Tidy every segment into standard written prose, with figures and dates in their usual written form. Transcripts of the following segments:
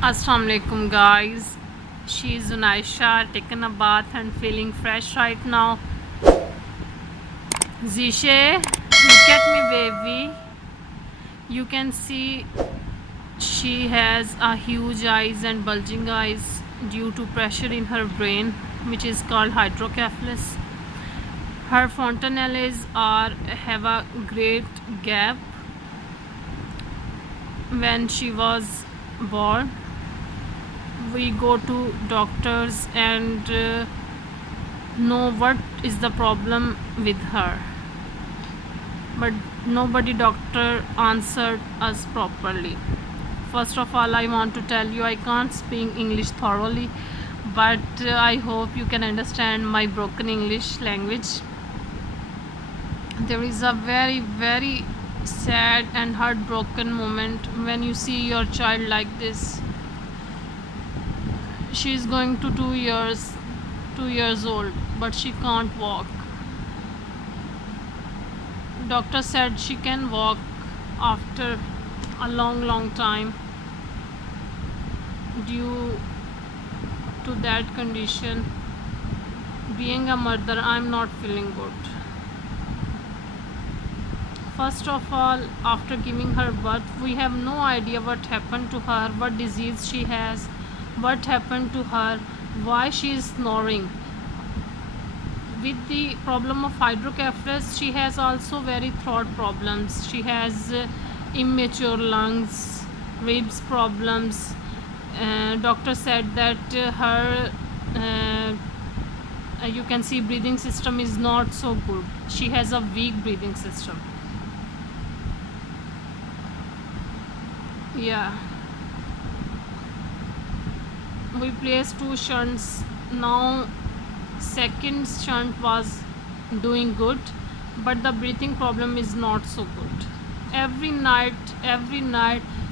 Assalamu alaikum guys. She is Zunaisha, taken a bath and feeling fresh right now. Zishe, look at me baby. You can see she has a huge eyes and bulging eyes due to pressure in her brain, which is called hydrocephalus. Her fontanelles have a great gap when she was born. We go to doctors and know what is the problem with her, but nobody doctor answered us properly. First of all, I want to tell you I can't speak English thoroughly, but I hope you can understand my broken English language. There is a very sad and heartbroken moment when you see your child like this. She is going to 2 years old, but she can't walk. Doctor said she can walk after a long time. Due to that condition, being a mother, I'm not feeling good. First of all, after giving her birth, we have no idea what happened to her, what disease she has, what happened to her, why she is snoring. With the problem of hydrocephalus, she has also very throat problems. She has immature lungs, ribs problems. Doctor said that you can see breathing system is not so good. She has a weak breathing system. Yeah, we placed 2 shunts. Now second shunt was doing good, but the breathing problem is not so good. Every night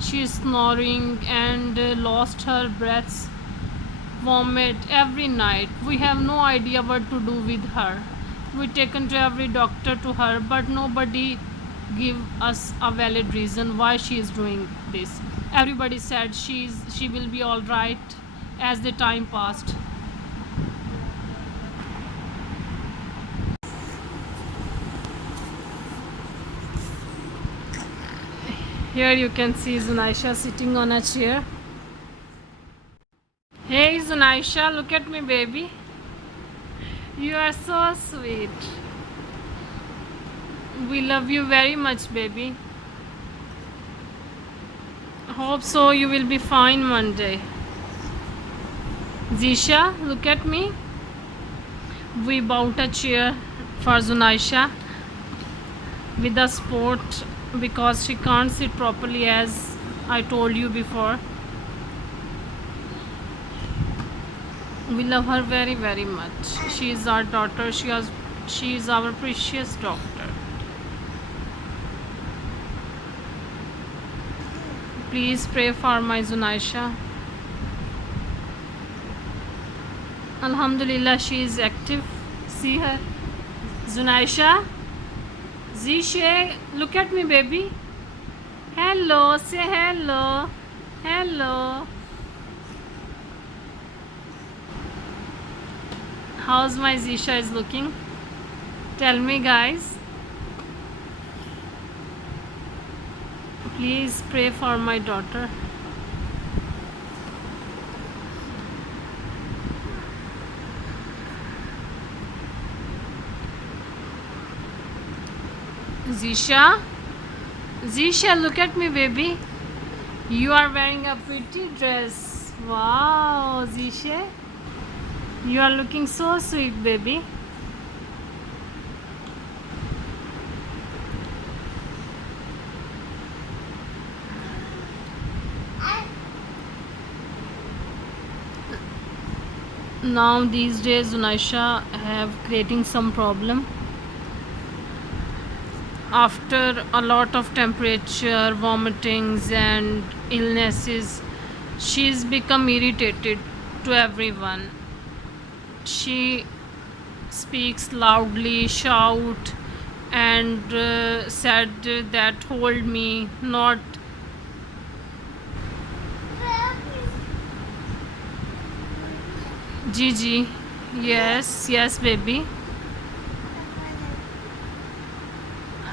she is snoring and lost her breaths, vomit every night. We have no idea what to do with her. We taken to every doctor to her, but nobody give us a valid reason why she is doing this. Everybody said she will be all right as the time passed. Here you can see Zunaisha sitting on a chair. Hey Zunaisha, look at me baby. You are so sweet. We love you very much baby. Hope so you will be fine one day. Zisha, look at me. We bought a chair for Zunaisha with a support because she can't sit properly, as I told you before. We love her very much. She is our daughter. She is our precious daughter. Please pray for my Zunaisha. Alhamdulillah, she is active. See her. Zunaisha. Zishe, look at me baby. Hello, say hello. Hello. How's my Zisha is looking? Tell me guys. Please pray for my daughter. Zisha, look at me baby. You are wearing a pretty dress. Wow, Zisha, you are looking so sweet baby. Now these days Zunaisha have creating some problem. After a lot of temperature, vomitings and illnesses, she's become irritated to everyone. She speaks loudly, shout, and said that hold me, not Gigi. Yes, yes, baby.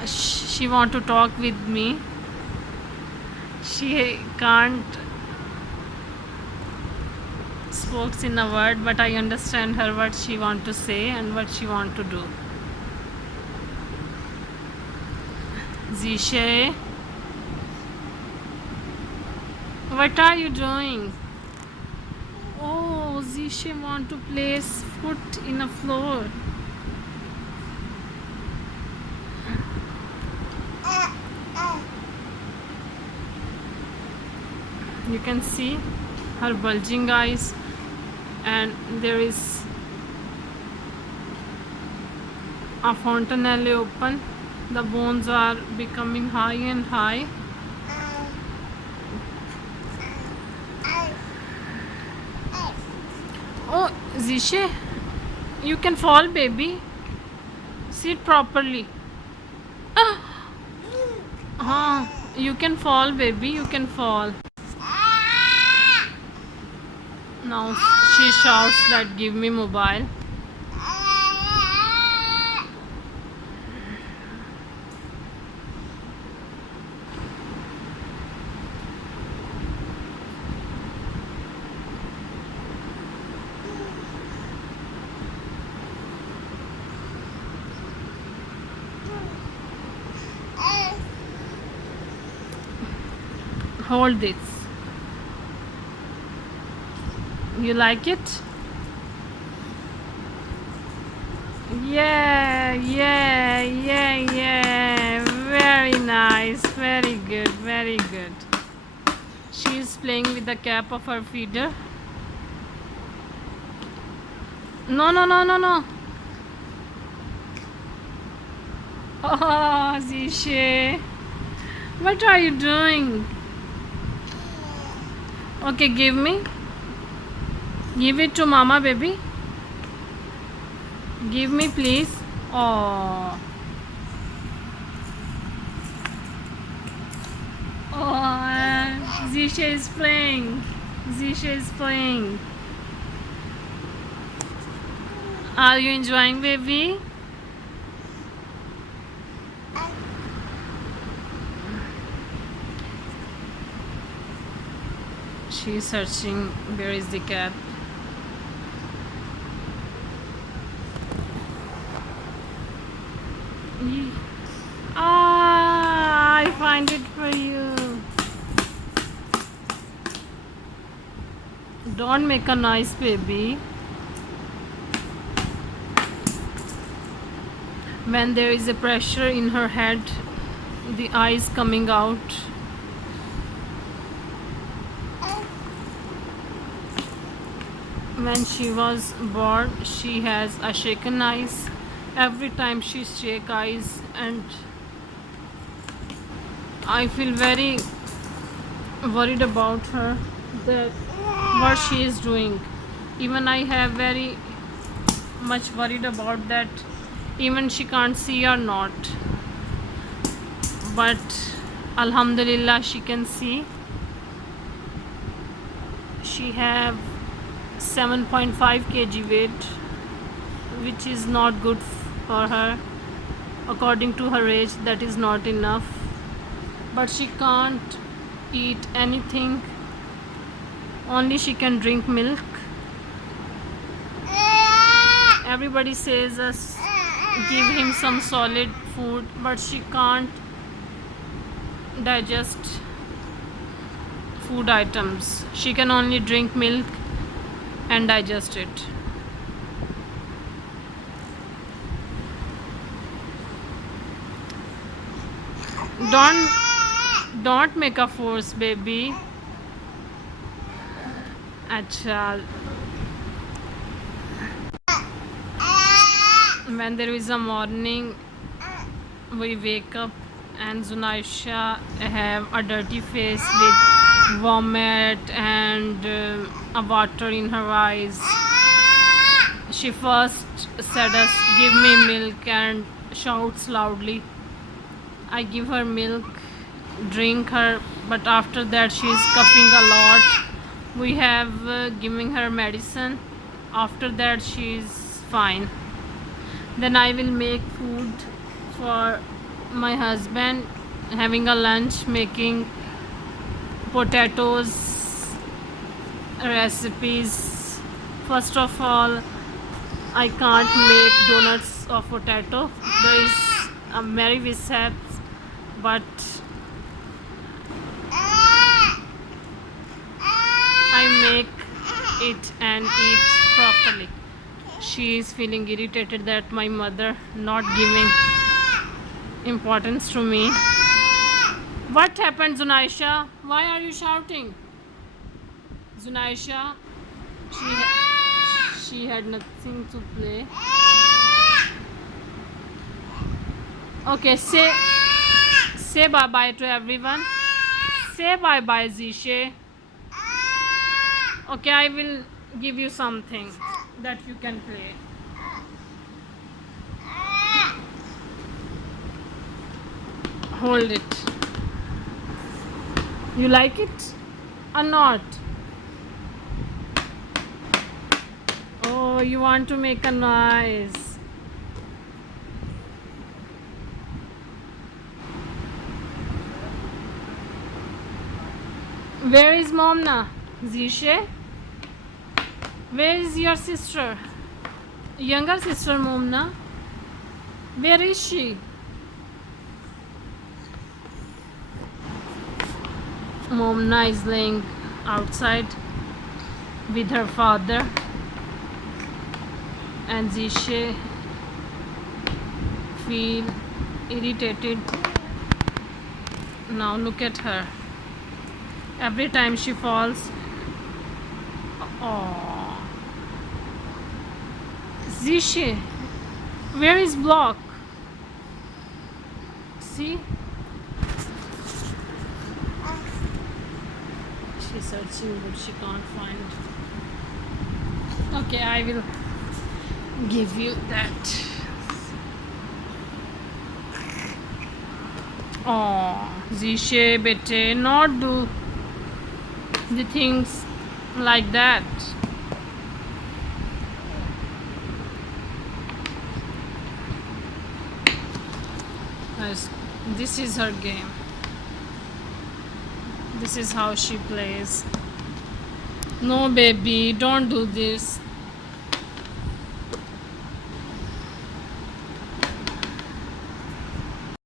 She want to talk with me. She can't speaks in a word, but I understand her what she want to say and what she want to do. Zishe, what are you doing? Oh, Zishe want to place foot in a floor. You can see her bulging eyes, and there is a fontanelle open. The bones are becoming high and high. Oh, Zishe, you can fall, baby. Sit properly. You can fall, baby. You can fall. Now she shouts that give me mobile. Hold this. You like it? Yeah, yeah, yeah, yeah. Very nice. Very good. Very good. She is playing with the cap of her feeder. No, no, no, no, no. Oh, Zishe. What are you doing? Okay, give me. Give it to mama, baby. Give me, please. Oh. Oh, Zisha is playing. Zisha is playing. Are you enjoying, baby? She is searching. Where is the cat? Ah, I find it for you. Don't make a noise, baby. When there is a pressure in her head, the eyes coming out. When she was born, she has a shaken eyes. Every time she shake eyes, and I feel very worried about her, that what she is doing. Even I have very much worried about that, even she can't see or not, but alhamdulillah she can see. She have 7.5 kg weight, which is not good for her. According to her age, that is not enough, but she can't eat anything, only she can drink milk. Everybody says us give him some solid food, but she can't digest food items. She can only drink milk and digest it. Don't make a force, baby. Acha. When there is a morning, we wake up and Zunaisha have a dirty face with vomit and a water in her eyes. She first said us, give me milk, and shouts loudly. I give her milk, drink her, but after that she is coughing a lot. We have giving her medicine, After that she is fine. Then I will make food for my husband, having a lunch, making potatoes recipes. First of all, I can't make donuts of potato. There is a Mary recepts, but I make it and eat properly. She is feeling irritated that my mother not giving importance to me. What happened, Zunaisha? Why are you shouting? Zunaisha, she had nothing to play. Okay, say bye bye to everyone. Say bye bye, Zishe. Okay, I will give you something that you can play. Hold it. You like it or not? Oh, you want to make a noise. Where is Momna? Zishe? Where is your sister? Younger sister Momna? Where is she? Momna is laying outside with her father, and Zishe feel irritated. Now look at her. Every time she falls. Oh, Zishe, where is Block? See? She's searching but she can't find. Okay, I will give you that. Oh, Zishe, bete, not do the things like that. Guys, this is her game. This is how she plays. No, baby, don't do this.